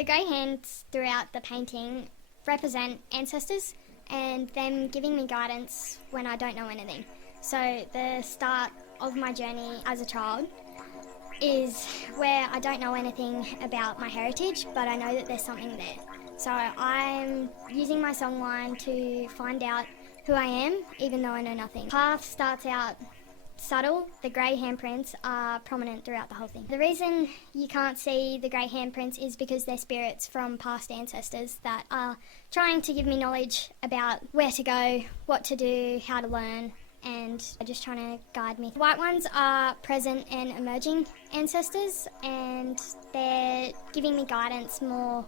The grey hands throughout the painting represent ancestors and them giving me guidance when I don't know anything. So the start of my journey as a child is where I don't know anything about my heritage, but I know that there's something there. So I'm using my songline to find out who I am, even though I know nothing. The path starts out subtle. The grey handprints are prominent throughout the whole thing. The reason you can't see the grey handprints is because they're spirits from past ancestors that are trying to give me knowledge about where to go, what to do, how to learn, and are just trying to guide me. The white ones are present and emerging ancestors, and they're giving me guidance more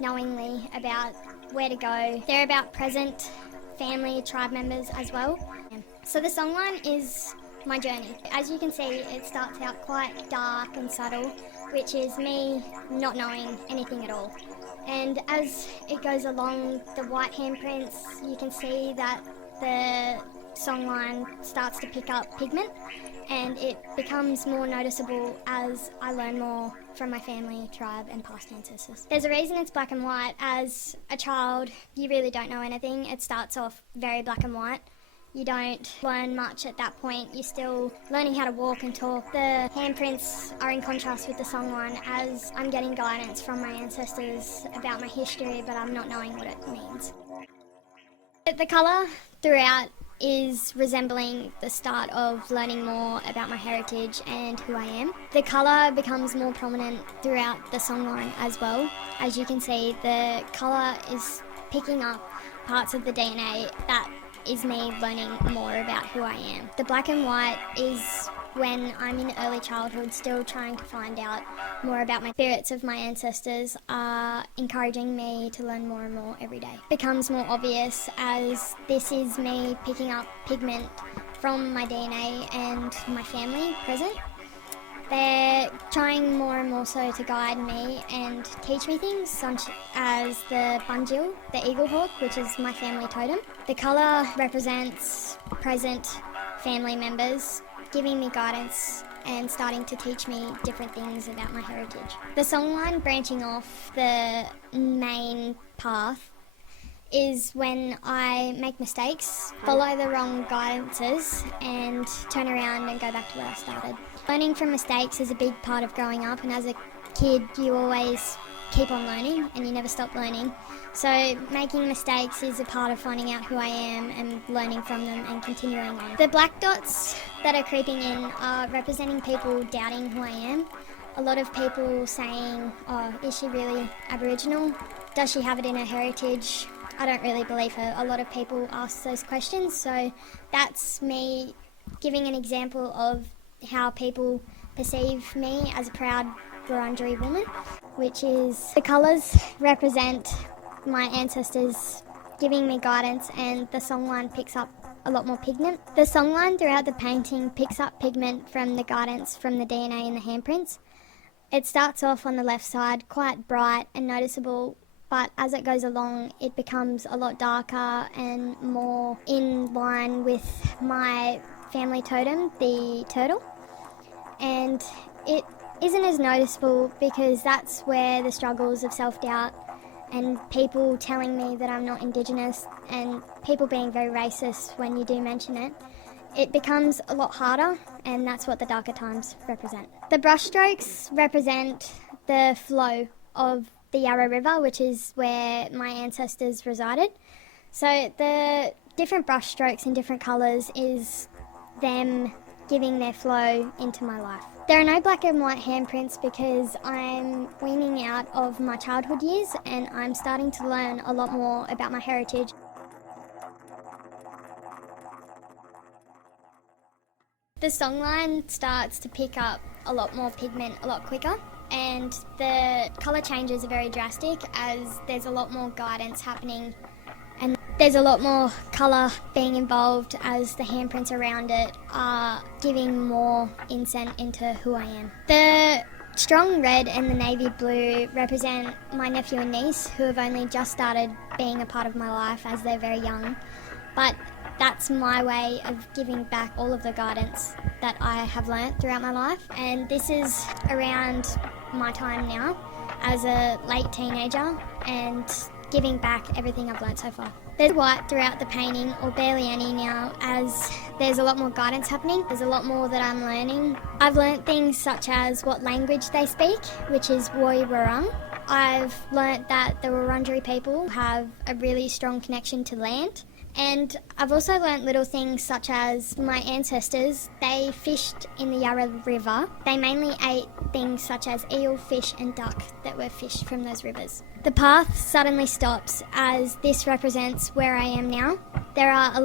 knowingly about where to go. They're about present family, tribe members as well. So the songline is my journey. As you can see, it starts out quite dark and subtle, which is me not knowing anything at all. And as it goes along the white handprints, you can see that the songline starts to pick up pigment, and it becomes more noticeable as I learn more from my family, tribe and past ancestors. There's a reason it's black and white. As a child, you really don't know anything. It starts off very black and white. You don't learn much at that point. You're still learning how to walk and talk. The handprints are in contrast with the songline as I'm getting guidance from my ancestors about my history, but I'm not knowing what it means. The colour throughout is resembling the start of learning more about my heritage and who I am. The colour becomes more prominent throughout the songline as well. As you can see, the colour is picking up parts of the DNA that is me learning more about who I am. The black and white is when I'm in early childhood, still trying to find out more about my spirits of my ancestors are encouraging me to learn more and more every day. It becomes more obvious as this is me picking up pigment from my DNA and my family present. They're trying more and more so to guide me and teach me things, such as the bungil, the eagle hawk, which is my family totem. The colour represents present family members, giving me guidance and starting to teach me different things about my heritage. The songline branching off the main path is when I make mistakes, follow the wrong guidances and turn around and go back to where I started. Learning from mistakes is a big part of growing up, and as a kid you always keep on learning and you never stop learning. So making mistakes is a part of finding out who I am and learning from them and continuing on. The black dots that are creeping in are representing people doubting who I am. A lot of people saying, oh, is she really Aboriginal? Does she have it in her heritage? I don't really believe her. A lot of people ask those questions, so that's me giving an example of how people perceive me as a proud Wurundjeri woman, which is the colours represent my ancestors giving me guidance, and the songline picks up a lot more pigment. The songline throughout the painting picks up pigment from the guidance from the DNA in the handprints. It starts off on the left side quite bright and noticeable, but as it goes along it becomes a lot darker and more in line with my family totem, the turtle. And it isn't as noticeable because that's where the struggles of self-doubt and people telling me that I'm not Indigenous and people being very racist when you do mention it, it becomes a lot harder, and that's what the darker times represent. The brushstrokes represent the flow of the Yarra River, which is where my ancestors resided. So the different brushstrokes in different colours is them giving their flow into my life. There are no black and white handprints because I'm weaning out of my childhood years and I'm starting to learn a lot more about my heritage. The songline starts to pick up a lot more pigment a lot quicker, and the colour changes are very drastic as there's a lot more guidance happening and there's a lot more colour being involved as the handprints around it are giving more insight into who I am. The strong red and the navy blue represent my nephew and niece who have only just started being a part of my life as they're very young, but that's my way of giving back all of the guidance that I have learnt throughout my life, and this is around my time now as a late teenager and giving back everything I've learnt so far. There's white throughout the painting, or barely any now, as there's a lot more guidance happening. There's a lot more that I'm learning. I've learnt things such as what language they speak, which is Woi Wurrung. I've learnt that the Wurundjeri people have a really strong connection to land. And I've also learnt little things such as my ancestors, they fished in the Yarra River. They mainly ate things such as eel, fish and duck that were fished from those rivers. The path suddenly stops as this represents where I am now. There are a lot